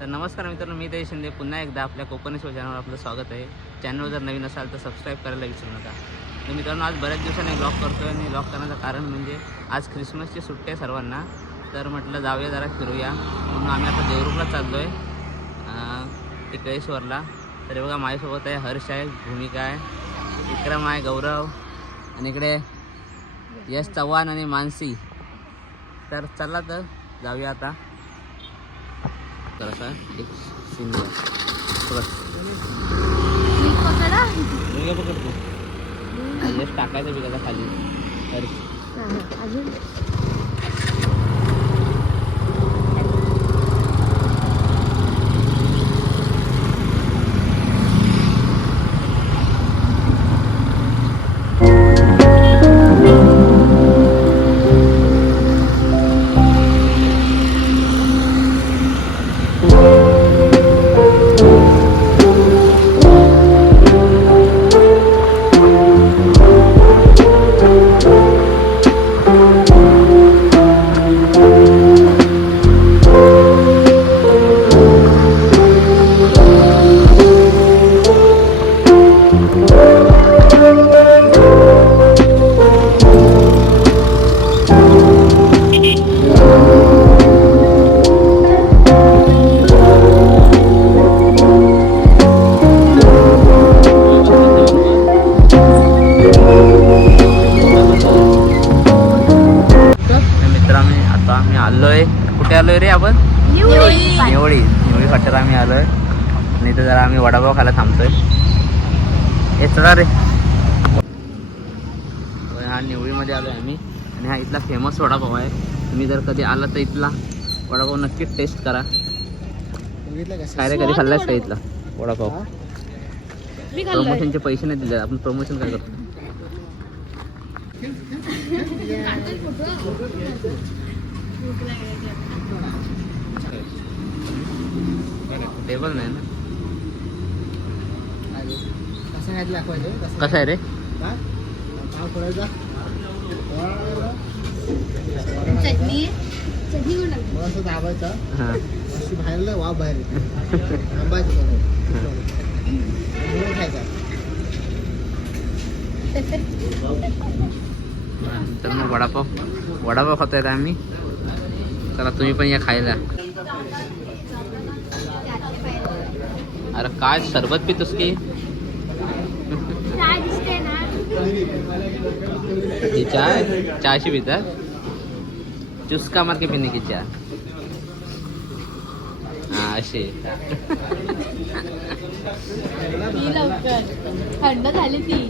तर नमस्कार मित्रांनो मी देश शिंदे. पुन्हा एकदा आपल्या कोकणेश्वर चॅनलवर आपलं स्वागत आहे. चॅनल जर नवीन असाल तर सबस्क्राईब करायला विसरू नका. तर मित्रांनो आज बऱ्याच दिवसांनी ब्लॉग करतो आहे आणि ब्लॉग करण्याचं कारण म्हणजे आज ख्रिसमसची सुट्टी आहे सर्वांना. तर म्हटलं जाऊया जरा फिरूया. म्हणून आम्ही आता देवरुखला चाललो आहे टिकळेश्वरला. तर बघा माझ्यासोबत आहे हर्ष आहे भूमिका आहे विक्रम आहे गौरव आणि इकडे यश चव्हाण आणि मानसी. तर चला तर जाऊया आता. तर असा एक सीन पकडतो टाकायचं बिकायचा खाली। हर्ष अजून। आलोय रे आपण. निवळी. निवळी. फाट्याला आम्ही आलोय? आणि इथं जरा आम्ही वडापाव खायला थांबतोय. हे चला रे. हा निवळीमध्ये आलोय आम्ही. आणि हा इथला फेमस वडापाव आहे. तुम्ही जर कधी आला तर इथला वडापाव नक्कीच टेस्ट करा. काय रे कधी खाल्लायस का इथला वडापाव? मी खाल्लोय. प्रमोशनचे पैसे नाही दिले. आपण प्रमोशन काय करतो? टेबल नाही ना? कसं आहे रे? चटणी? चटणी कोण दाबायचं. हां. बाहेर वाफ बाहेर थांबायचं खायचा तर मग वडापाव वडापाव खातो आहेत आम्ही. चला तुम्ही पण या खायला. अरे काय सरबत पितोस की? ही चाय? चायशी पितात चुस्का मार के पिणे की चहा हा लवकर. थंड झाली ती.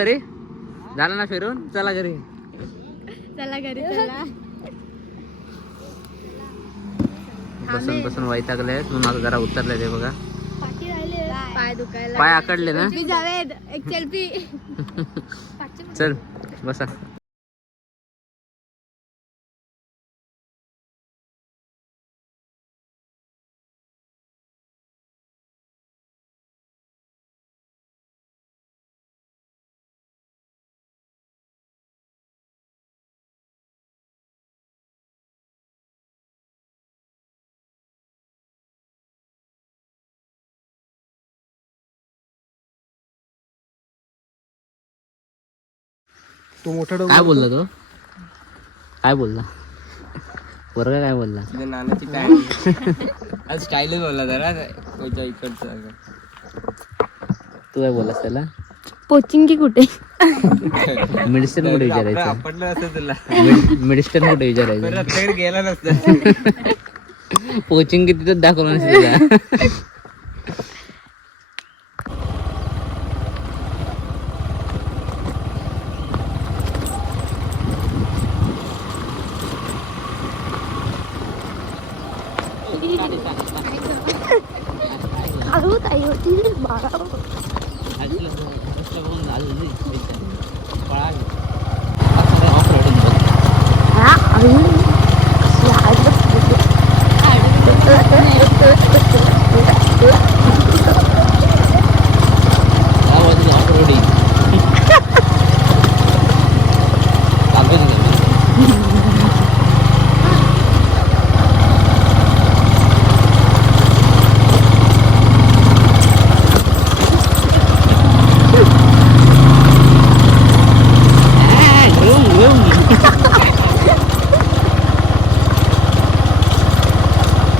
घरी? झालं ना फिरून? चला घरी. चला घरी चला. बसून बसून वैतागले. म्हणून आता जरा उतरले ते बघा. पाय दुखायला पाय आकडले ना? जावेद एक सेल्फी चल बसा. तो मोठा काय बोलला तो? काय बोलला? पोरगा काय बोलला? नानाची काय आज स्टाईलच बोलला जरा इकडचं तू काय बोलास त्याला? पोचिंगी कुठे? मेडिसिन कुठे विचारायचं? असं तुला. मेडिसिन कुठे विचारायचं? गेला नसतं. कोचिंग किती दाखवलं नसेल तुला. होती बाळा हा, आई. कसली हात बसली.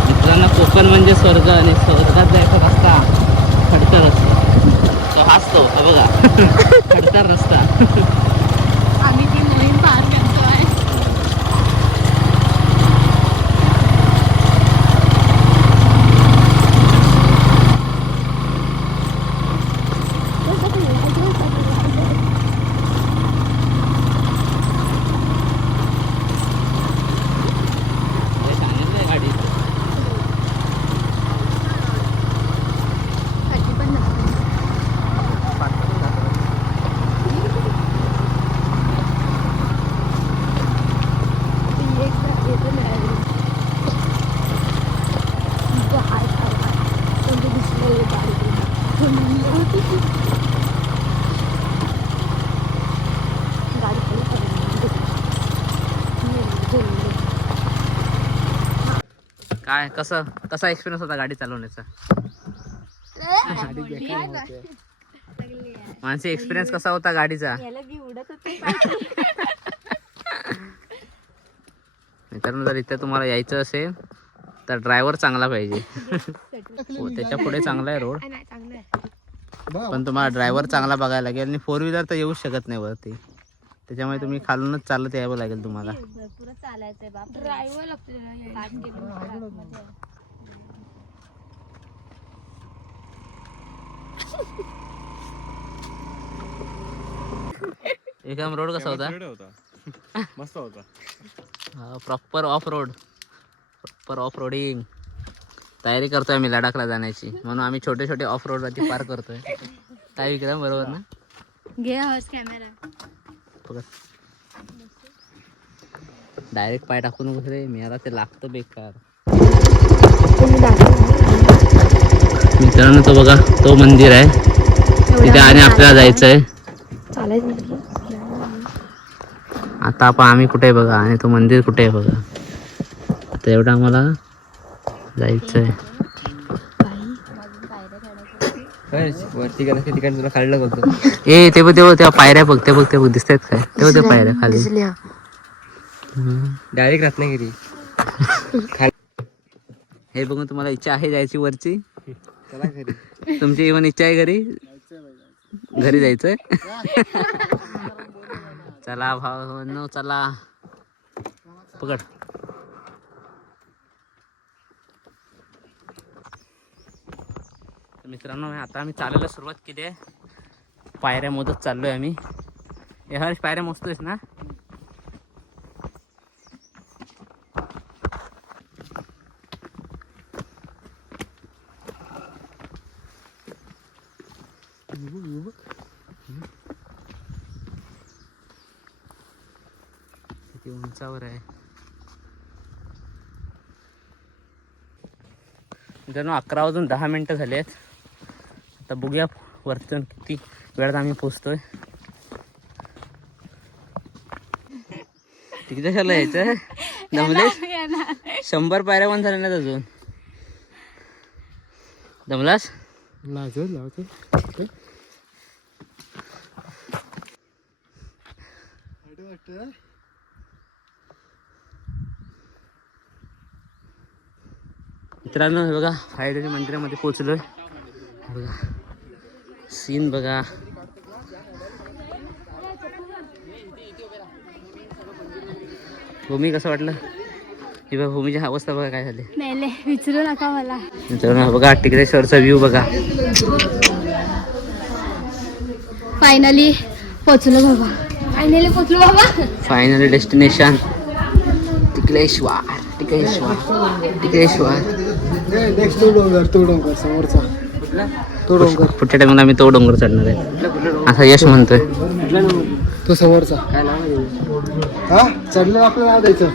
मित्रांनो कोकण म्हणजे स्वर्ग आणि स्वर्गात जायचा रस्ता खडतर रस्ता. तो हाच तो हा बघा. खडतर रस्ता आम्ही ती नवीन पार करतोय लय सांगितलंय गाडी कधी पण नसते. ती एक येतं मिळाली. तिचं हाय हाय हाय. कोणती दिसलेली गाडी. गाडी खाली पडली. काय कसं कसा एक्सपिरियन्स होता गाडी चालवण्याचा? मानसी एक्सपिरियन्स कसा होता गाडीचा? मित्रांनो जर इथे तुम्हाला यायचं असेल तर ड्रायव्हर चांगला पाहिजे. हो, त्याच्या पुढे चांगला आहे रोड पण तुम्हाला ड्रायव्हर चांगला बघायला लागेल आणि फोर व्हीलर तर येऊच शकत नाही वरती. त्याच्यामुळे तुम्ही खालूनच चालत यावं लागेल तुम्हाला. ड्रायव्हर आतमध्ये. एकदम रोड कसा होता? मस्त होता. Proper off road proper off roading तयारी करतोय आम्ही लडाखला जाण्याची. म्हणून आम्ही छोटे छोटे ऑफ रोड वरती पार करतोय. काय विक्रम बरोबर ना? घे हर्ष कॅमेरा बघा. डायरेक्ट पाय टाकून रे मी आता ते लागतं बेकार. मित्रांनो तो बघा तो मंदिर आहे. तिथे आणि आपल्याला जायचं आहे आता आपण आम्ही कुठे बघा आणि तो मंदिर कुठे आहे बघा. आता एवढं आम्हाला जायचं आहे वरती गेला की ठिकाणी तुला खाल्लं ए ते बघ ते बघ त्या पायऱ्या बघ ते बघ ते बघ दिसतायत काय? ते बघ ते पायऱ्या खाली. डायरेक्ट रत्नागिरी. हे बघून तुम्हाला इच्छा आहे जायची वरची? चला घरी. तुमची इव्हन इच्छा आहे घरी? घरी जायचंय? चला भाऊ चला. पकड. मित्रांनो आता आम्ही चालायला सुरुवात केली आहे. पायऱ्या मोदत चाललोय आम्ही. हे हर्ष पायऱ्या मोजतोयस ना? किती उंचावर आहे. मित्रांनो अकरा वाजून दहा मिनटं झाली आहेत आता बघूया वरतून किती वेळात आम्ही पोचतोय. किती कशाला यायचं? दमलेस शंभर पायऱ्या पण झाल्या नाहीत अजून. दमलास? मित्रांनो हे बघा फायदेच्या मंदिरामध्ये पोचलोय. बघा. सीन बघा. भूमी कसं वाटलं? ही बघा भूमीची अवस्था बघा काय झाली. मेले विचारू नका मला. मित्रांनो बघा टिकरेश्वरचा व्ह्यू बघा. फायनली पोचलो बाबा. फायनली पोचलो बाबा. Finally destination Tikleshwar Tikleshwar Tikleshwar. Next तो डोंगर तो डोंगर समोरचा. तो डोंगर. पुढच्या टाइमला आम्ही तो डोंगर चढणार आहे. असा यश म्हणतोय. तो समोरचा. काय नाव आहे? त्याचं? हा? चढलं आपलं नाव द्यायचं.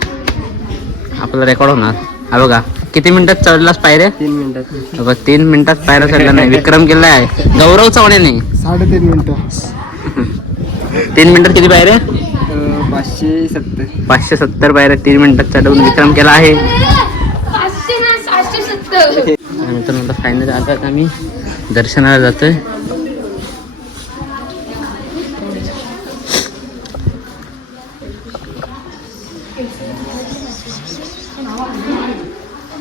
आपला रेकॉर्ड होणार. हा बघा किती मिनिटात चढलास पायऱ्या? तीन मिनिटात. बघ, तीन मिनिटात पायऱ्या चढला नाही. विक्रम केला आहे गौरव चव्हाण्याने साडेतीन मिनिटं. तीन मिनिटात किती पायऱ्या? पाचशे सत्तर. पाचशे सत्तर पायऱ्या तीन मिनिटात चढवून विक्रम केला आहे. मित्रांनो फायनली आता आम्ही. दर्शनाला जातोय.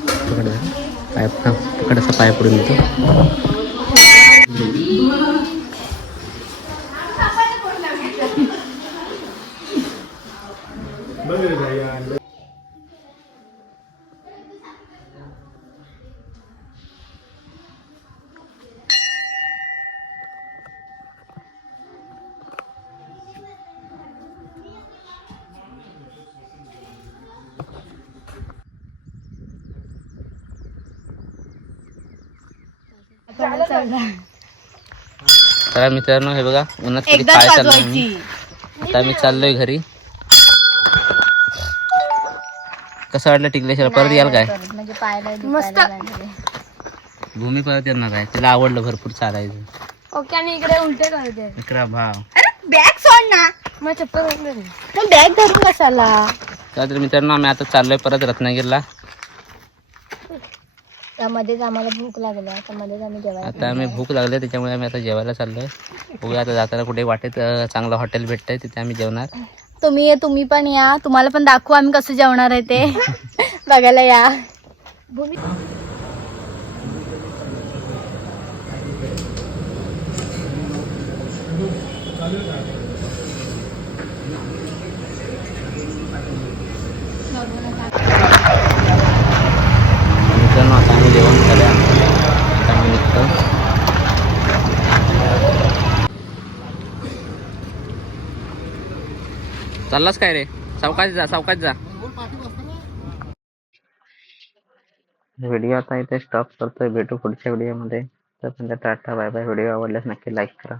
पकड पाय हा, पकड असा पाय पडून येतो तर मित्रांनो हे बघा उन्हात किती एकदा पाय चाललो आम्ही. वाजवायची आता आम्ही चाललोय घरी. कसं वाटलं टिकलेश्वर परत याल काय? म्हणजे पायला मस्त. भूमी परत येणार आहे. तिला आवडलं भरपूर चालायचं. ओके आणि इकडे उलटे करते भाव बॅग सोड ना. मग चप्पल बॅग धरून कशाला तर मित्रांनो आम्ही आता चाललोय परत रत्नागिरीला. त्यामध्येच आम्हाला भूक लागली आहे त्यामध्येच आम्ही जेवायला आता आम्ही भूक लागली त्याच्यामुळे आम्ही आता जेवायला चाललोय. बघूया आता जाताना कुठे वाटेत चांगलं हॉटेल भेटतंय तिथे आम्ही जेवणार. तुम्ही तुम्ही पण या. तुम्हाला पण दाखवू आम्ही कसं जेवणार आहे ते. बघायला या. मित्रांनो आता आम्ही जेवण झालं आता आम्ही निघतो चाललास काय रे? सावकाश जा सावकाश जा. व्हिडिओ आता इथे स्टॉप करतोय. भेटू पुढच्या व्हिडिओमध्ये. तर टाटा बाय बाय. व्हिडिओ आवडल्यास नक्की लाईक करा.